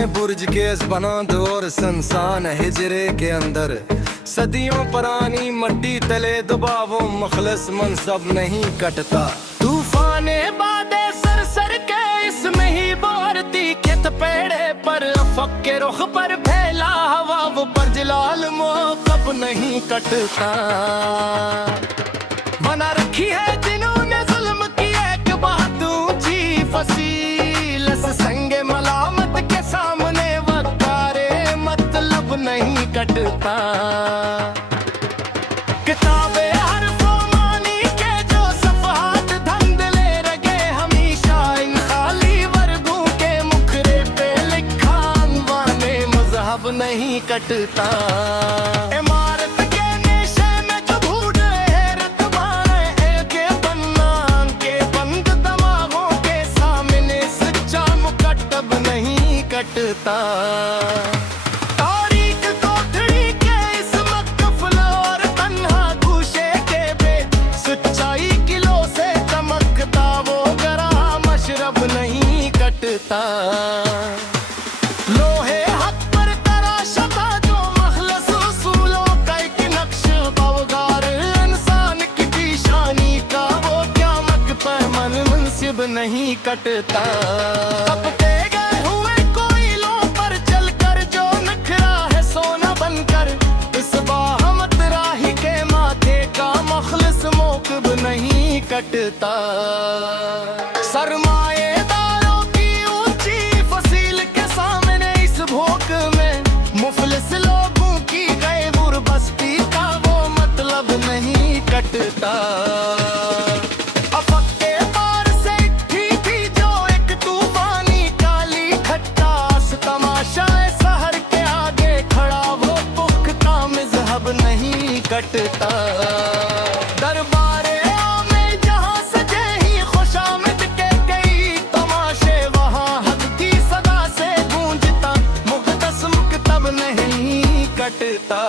पुराने बुर्ज के बनांद और संसान हिजरे के अंदर सदियों पुरानी मट्टी तले दबावों मखलस मनसब नहीं कटता। तूफाने बादे सर सर के इसमें ही बोरती खेत पेड़े पर अफक के रुख पर फैला हवा वो पर जलाल कब नहीं कटता। बना रखी है जिन्होंने जुल्म की एक बात ऊंची फसील संगे मलामत के सामने वकारे मतलब नहीं कटता। किताबें हरफों मानी के जो सफहात धंधले रगे हमेशा इन खाली वर्गों के मुखरे पे लिखा अनवाने मजहब नहीं कटता। इमारत के नेशे में जो भूड हैरत बाएं के बन्ना के बंद दमागों के सामने सच्चा मुकट्टब नहीं कटता। तारीख कोठड़ी के इस मकफल और तन्हा गूशे के बे सच्चाई किलो से चमकता वो गरा मशरब नहीं कटता। लोहे हक पर तराशा जो मखलस उसूलों का एक नक्श बवगार इंसान की पेशानी का वो क्या मकता मन मुनसिब नहीं कटता। तपते गए हुए कोयलों पर चलकर जो नखरा है सोना बनकर इस बाहमत राही के माथे का मखलस मोकब नहीं कटता। सरमाएदारों की ऊंची फसील के सामने इस भोग में मुफलिस लोगों की गैबुर बस्ती का वो मतलब नहीं कटता। अफक के पार से थी जो एक तूफानी काली खट्टास तमाशा शहर के आगे खड़ा वो पुख्ता मजहब नहीं कटता। दरबारे आमे जहाँ सजे ही खुशामद के कई तमाशे वहाँ हक की सदा से गूंजता मुक़द्दस मुकतब नहीं कटता।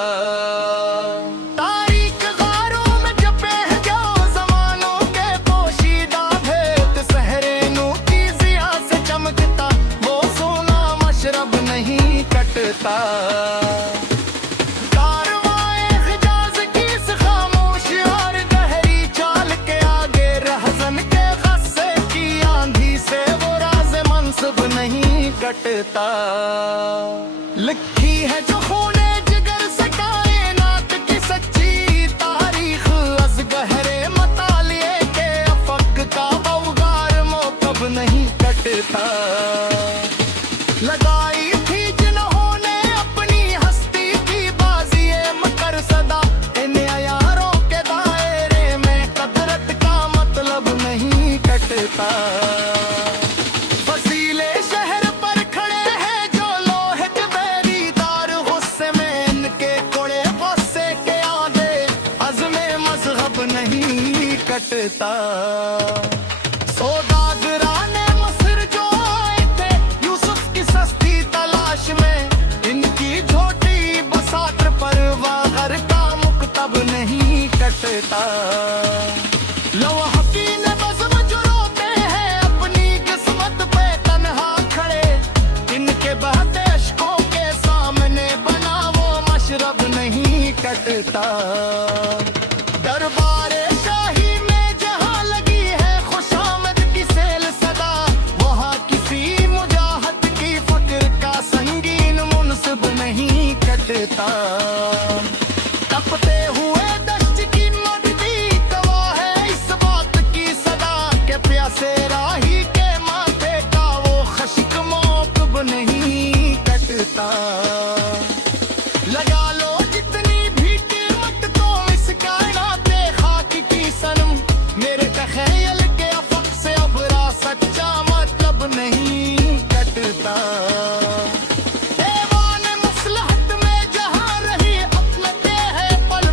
तारीख गारों में जपे हैं जो ज़मानों के पोशीदा भेद सहरे नूर की ज़िया से चमकता वो सोना मशरब नहीं कटता। कारवाए हिजाज की इस खामोश और गहरी चाल के आगे रहज़न के ग़स्से की आंधी से वो राज़ मनसब नहीं कटता। लिखी है जो खूने जिगर से कायनात की सच्ची तारीख अज़ गहरे मतालिए के अफक का बवगार मोकब नहीं कटता। लगाई थी जिन्होंने अपनी हस्ती की बाज़िए मकर सदा इन अयारों के दायरे में कदरत का मतलब नहीं कटता। फसीले शहर पर खड़े हैं जो लोहे के बेरीदार गुस्से में इनके कोड़े गुस्से के आगे अज़्मे मज़हब नहीं कटता। सौदागराने मस्र जो आए थे यूसुफ की सस्ती तलाश में इनकी झोटी बसात पर वागर का मुकतब नहीं कटता। लौह की नज़्म जो रोते हैं अपनी किस्मत पे तन्हा खड़े इनके बहते अश्कों के सामने बना वो मशरब नहीं कटता। दरबारे शाही में जहाँ लगी है खुशामद की सेल सदा वहाँ किसी मुजाहद की फक्र का संगीन मुनसिब नहीं कटता। तपते हुए दश्त की मगदी गवाह है इस बात की सदा के प्यासे राही के माथे का वो खश्क मोकब नहीं कटता। लगा लो जितनी भी कीमत तो इस कायनाते खाक की सनम मेरे तख़य्युल के अफक से अबरा सच्चा मतलब नहीं कटता। देवान मसलहत में जहाँ रही अपनते है पल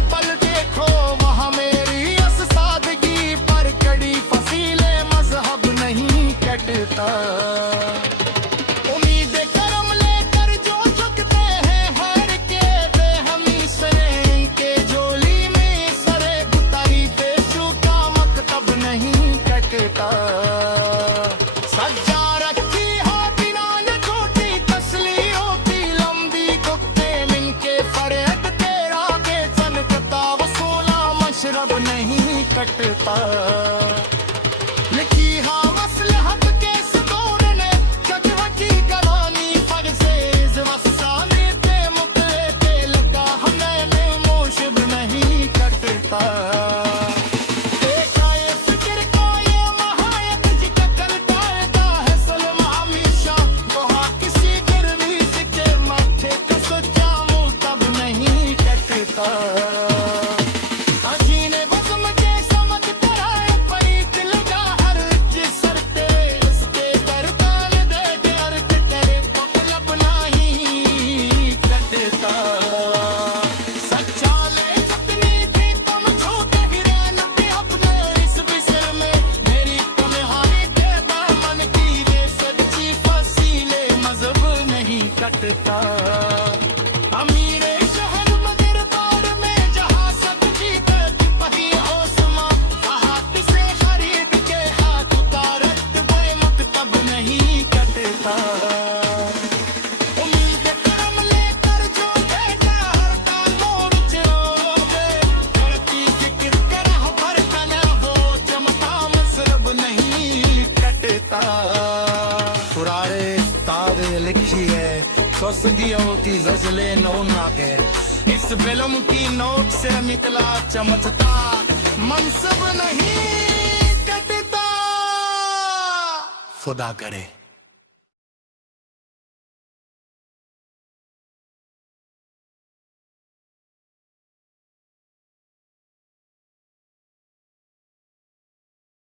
कटता लिखी हाँ मसलहत के सतोर ने चटवटी करानी फरसेज वसाने ते मुकरे ते लगा हमें मोशब नहीं कटता कटता अमीरे शहर मदरबार में जहाँ सच्ची पही ओसमा हाथ से खरीद के हाथ उतारत वे मकतब नहीं कटता उम्मीद करम लेकर जो बेटा हरता मोर चोगे करती फिक्र कर भर कना हो चमका मसलब नहीं कटता पुरारे तावे लिखी है सदियों की गजले नौना के इस फिल्म की नोट से निकला चमचता मनसब नहीं कटता खुदा करे।